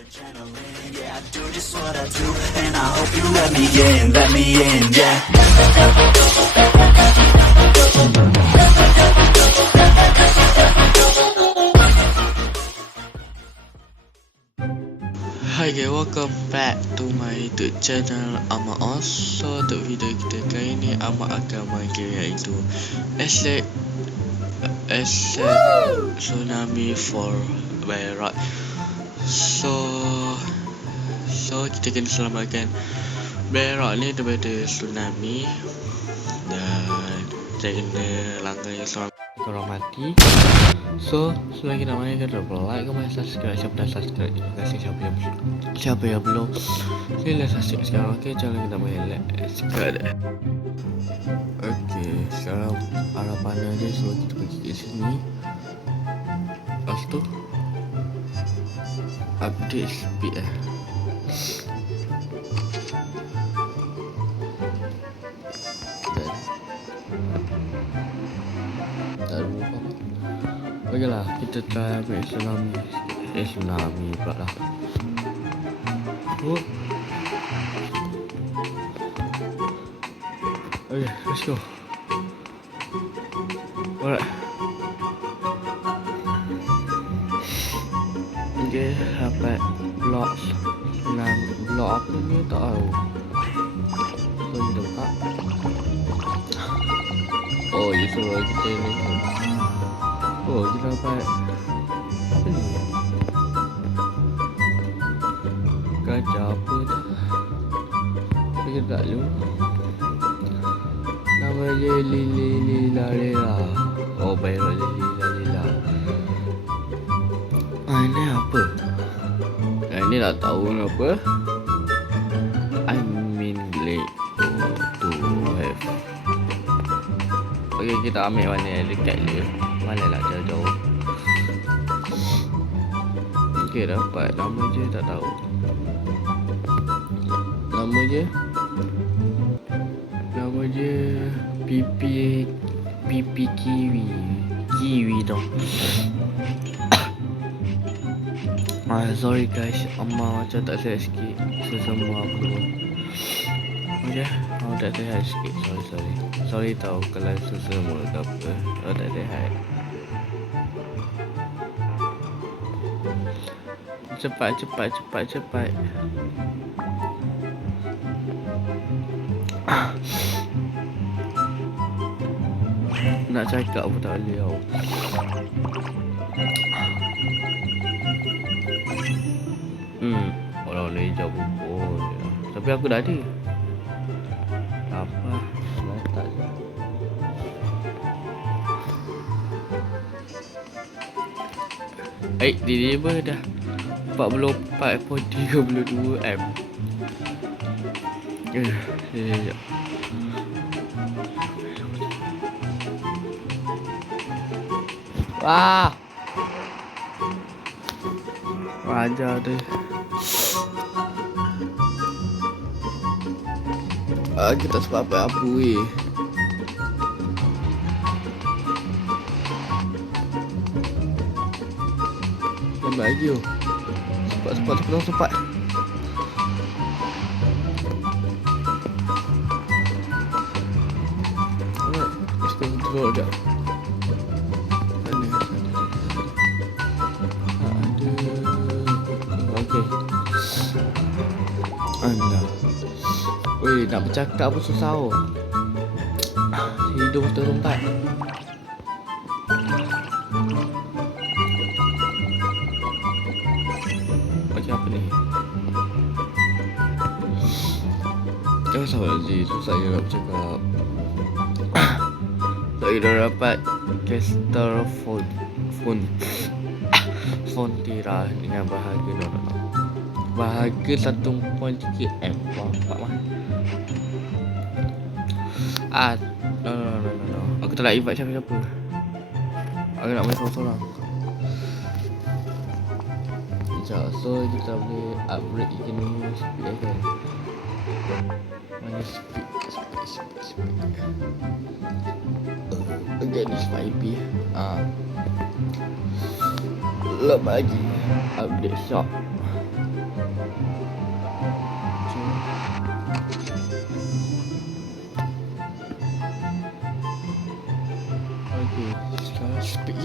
adrenaline, yeah, I do just what I do, and I hope you let me in, yeah. Hi guys, welcome back to my YouTube channel Ahmad Os. So untuk video kita kali ni Ahmad akan main game iaitu Asset Tsunami for Beirut. So kita kena selamatkan Beirut ni daripada tsunami, dan kita kena langgar yang selamat kalau mati. So selagi nak main, kena like, komen, subscribe. Siapa dah subscribe, terima kasih. Siapa yang belum, sila subscribe sekarang. Okay, jangan kita main. Let's go. Okay, sekarang arah panah dia suruh kita pergi ke sini. Lepas tu update speed tak ada apa. Okeylah, kita try ambil tsunami pula lah. Okay, let's go. Alright. Okay, dapat blok tsunami. Blok apa ni tak tahu. So kita buka. Oh, dia suruh kita ni. Oh, kita dapat apa ni? Gajah apa dah? Kita tak tahu. Nama dia Lila. Oh, Beirut Lila. Ini apa? Ini tak tahu apa. I mean glad to have. Okay, kita ambil mana yang dekat dia. Mana nak jauh-jauh. Okay, dapat. Nama je tak tahu. Nama je pipi kiwi dong. Sorry guys, Amma macam tak sihat sikit. Semua aku. Okay, aku tak sihat sikit. Sorry tau kalau semua ke apa. Aku tak sihat. Cepat. Nak cakap pun tak boleh tau. Orang ni hijau pun. Tapi aku dah ada. Apa? Tak je. Deliver dah 44.32 M. Sekejap. Wah, wajar tu. Kita sebab apa weh. Lambat lagi oh. Cepat. Alright, let's go dulu agak. Okay. Alah. Weh, nak bercakap pun susah oh. Hidung terlompat. Macam apa ni? Jangan sabar lagi, susah je nak bercakap. Saya dah dapat Caster Fontira dengan bahagia 1.3 M. Nampak mah. No. Aku tak nak invite siapa-siapa. Aku nak main sorang-sorang. Sekejap. So kita boleh upgrade ini speed kan. Mana speed. Again this 5p. Lep lagi update shop.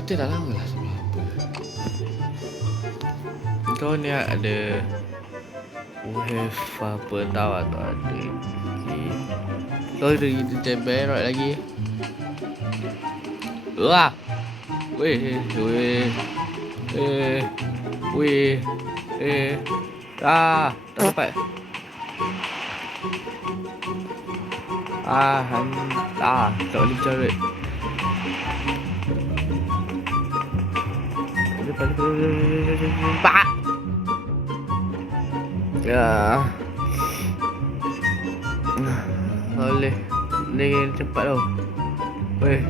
kita dah tahu lah sebelah apa. Kau ni ada wave apa tahu atau ada. Okay. Kau ada kita berok lagi. Wah. Weh. Tak dapat. Tak boleh carut. Pak. Ya. Boleh. Ni cepat tau. Weh.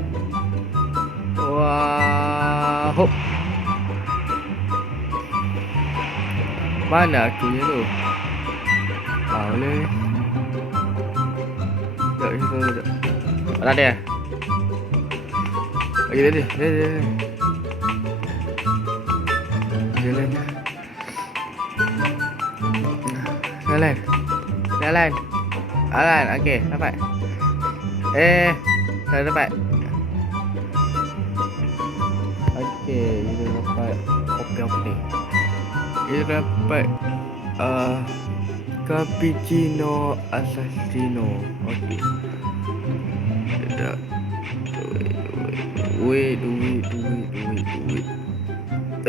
Wah. Hop. Mana aku ni tu? Boleh. Sekejap. Ada dia. Dia. Jalan. Okey, dapat. Saya dapat. Okey, kita dapat kopi apa ni? Kita dapat cappuccino assassino. Okey. Duit.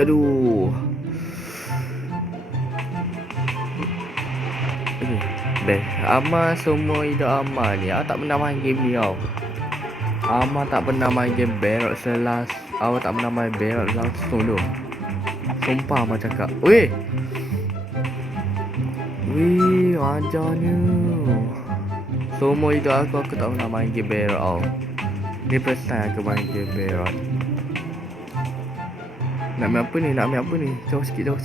Aduh. Best. Ama semua hidup Ama ni. Aku tak pernah main game ni tau. Ama tak pernah main game Berok Selas. Aku tak pernah main Berok langsung tu. Sumpah Ama cakap. Weh, ajarnya. Semua hidup aku tak pernah main game Berok tau. Ni first time aku main game Berok. Nak ambil apa ni? Jauh sikit lah.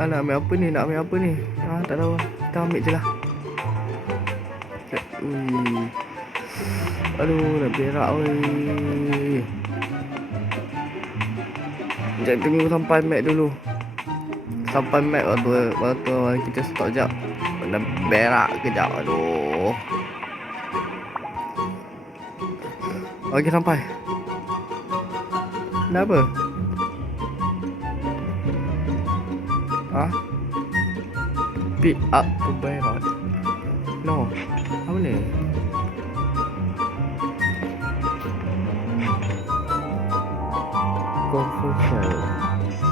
Nak ambil apa ni? Tak tahu. Kita ambil je lah. Aduh, nak berak weh. Sekejap tunggu sampai Mac dulu. Sampai Mac waktu kita stop sekejap. Nak berak kejap. Aduh. Okey, sampai. Kenapa? Pick up to Beirut. No. Apa ni? Confusion.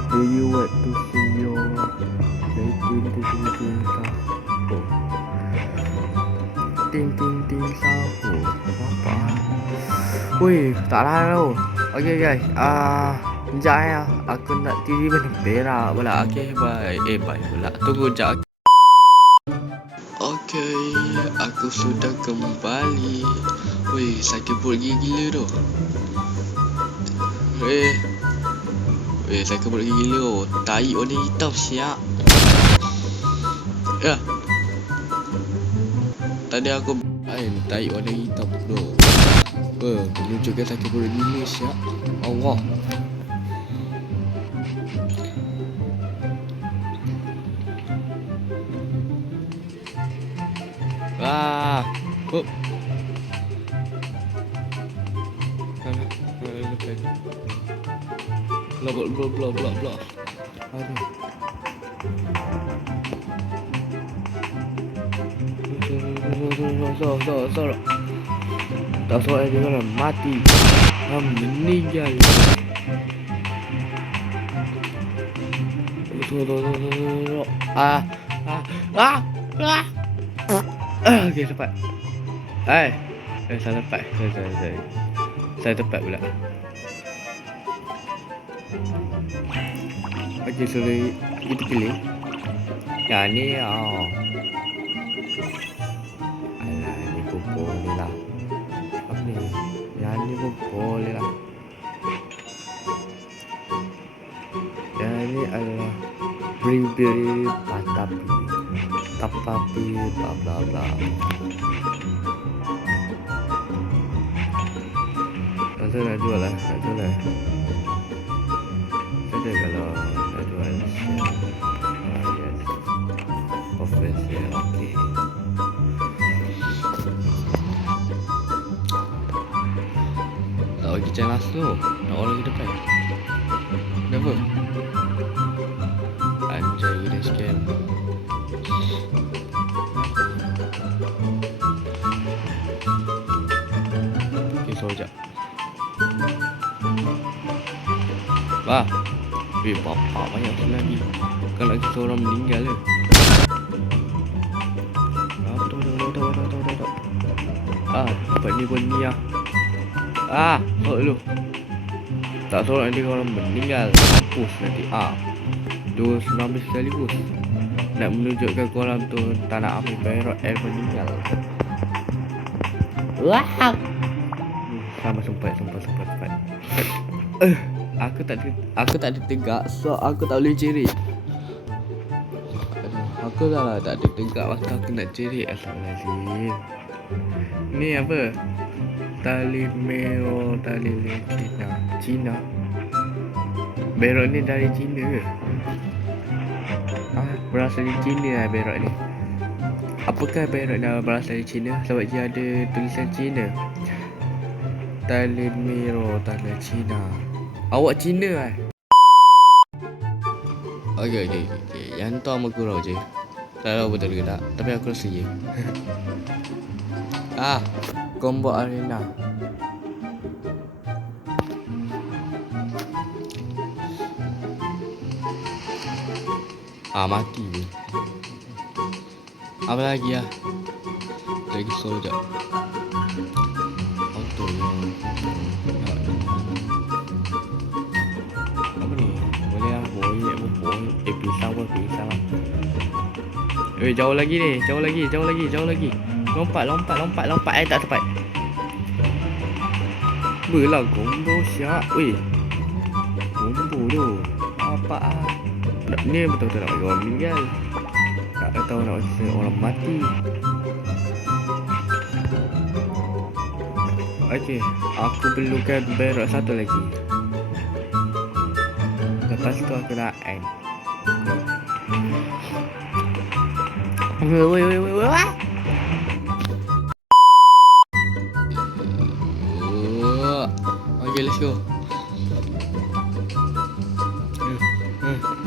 Do you want to see your ting sahu? Apa? Wih, tak lah tau. Okay guys. Sekejap ya. Aku nak tiba ni berak pula. Okay, bye pula. Tunggu sekejap. Okay, aku sudah kembali. Weh, sakit perut gila tu. Weh, sakit perut gila tu. Tai warna hitam siap. Ya. Tadi aku main tai warna hitam tu. Menunjukkan sakit perut gila siap. Allah. Hop. Blok. Aduh. So. Tak soal dia kan mati. Meninggal. Tunggu. Okey, dapat. Saya dapat. Saya dapat pula. Okey, so kita pilih. Yang ni alah, ni pun boleh lah. Apa ni? Yang ni pun boleh lah. Yang ni adalah beri tapi bla bla bla. Nak jual lah. Ada kalau nak jual yes. Office ya, okey. Macam last tu. Nak orang ke depan. Kenapa? Anjay gila scam. Okay, so sekejap. Bah. Bapak banyak lagi. Kalau lagi seorang meninggal ke? Dapat ni pun ni lah. Sorok dulu. Tak sorok nanti orang meninggal. Mampus nanti. Terus habis sekaligus. Nak menunjukkan korang tu tak nak ambil Beirut Air meninggal. Wah. Sama sempat. Aku tak ada tegak, so aku tak boleh jerit. Aku tak ada tegak waktu aku nak jerit. Astagfirullahaladzim. Ni apa? Tali Mero, tali Cina. Beirut ni dari Cina ke? Berasal dari Cina lah Beirut ni. Apakah Beirut dah berasal dari Cina? Sebab dia ada tulisan Cina. Tali Mero, tali Cina. Awak Cina lah. Okay. Yang tu sama gurau je. Tak tahu betul ke tak, tapi aku rasa je. Combo Arena. Mati je. Apa lagi lah? Lagi solo sekejap. Auto yang apa ni? Boleh lah. Boleh. Pisau. Jauh lagi ni. Jauh lagi. Lompat. Tak tepat. Belah combo siap. Combo tu. Apa ni betul-betul nak bagi orang meninggal. Tak tahu nak bagi orang mati. Okey, aku perlukan Beirut satu lagi. Lepas tu aku nak end. Okay, let's go.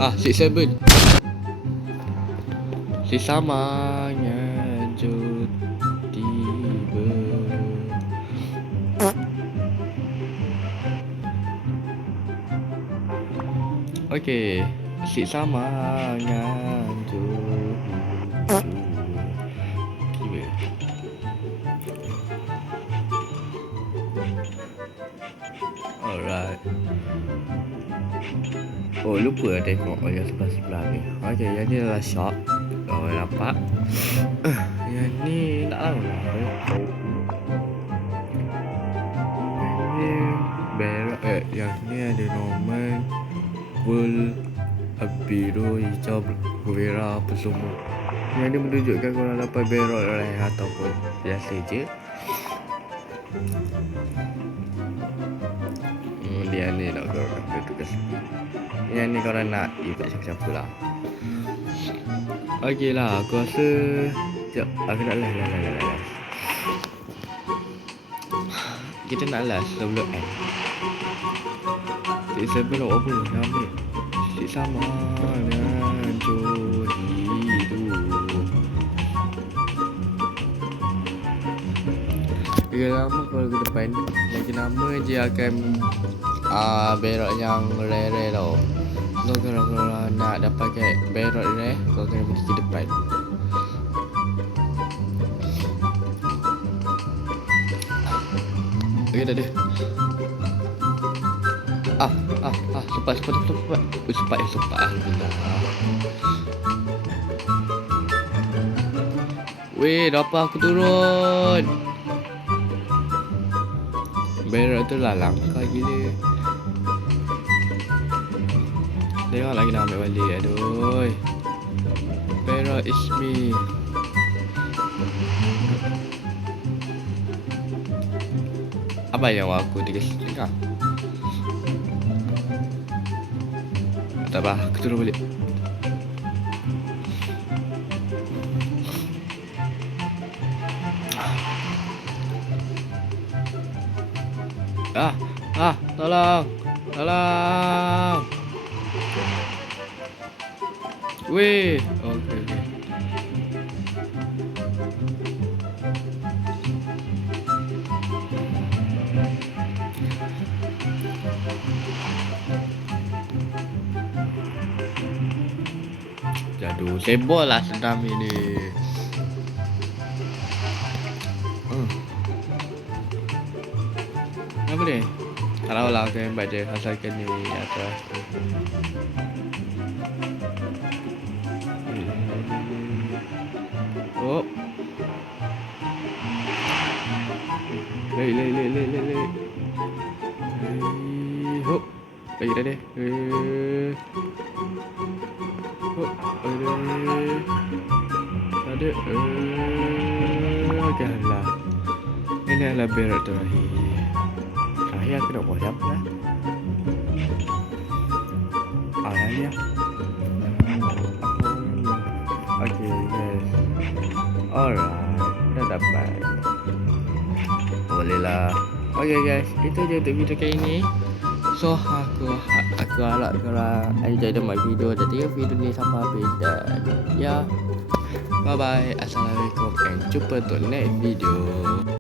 6-7. Sesamanya jut tiba. Okay, sesamanya jut tiba. Alright. Lupa tengok yang sebelah ni. Okay, yang ni adalah shot. Nampak. Yang ni tak tahu lah. Yang ni ada Norman, Bull, biru, hijau, merah, apa semua. Yang ni menunjukkan korang dapat Beirut oleh ataupun biasa je. Dia ni nak korang tugas. Yang ni korang nak ikut siapa-siapa lah. Okey lah, aku rasa sekejap, aku nak last. Kita nak last sebelum end. Sebelum apa nak ambil sama dengan Jodi tu. Lama kalau ke depan lagi lama je akan Beirut yang rare tau. So kalau nak dapatkan Beirut rare, kau kena pergi ke depan. Okay, dah ada. Sempat. Alhamdulillah. Weh, dapat aku turun. Beirut tu lah langkah gila. Tengok lagi nak ambil balik. Aduh. Beirut is me. Apa yang aku tengah? Tak apa, aku turun balik. Tolong. Tolong. Weh. Okey. Jadu sibuk lah senam ini. Apa ni? Kalau lah kan baca hasilkan ni atas. Oh. Le. Hop. Lagi dah deh. Hop. Ada. Janganlah. Ini adalah berat terakhir. Saya aku nak buat apa lah? Dia. Okay, guys. Alright, dah dapat. Boleh lah. Okay guys, itu je untuk video kali ni. So aku harap korang enjoy my video dan tengok video ni sampai habis dan ya. Bye bye. Assalamualaikum and jumpa untuk next video.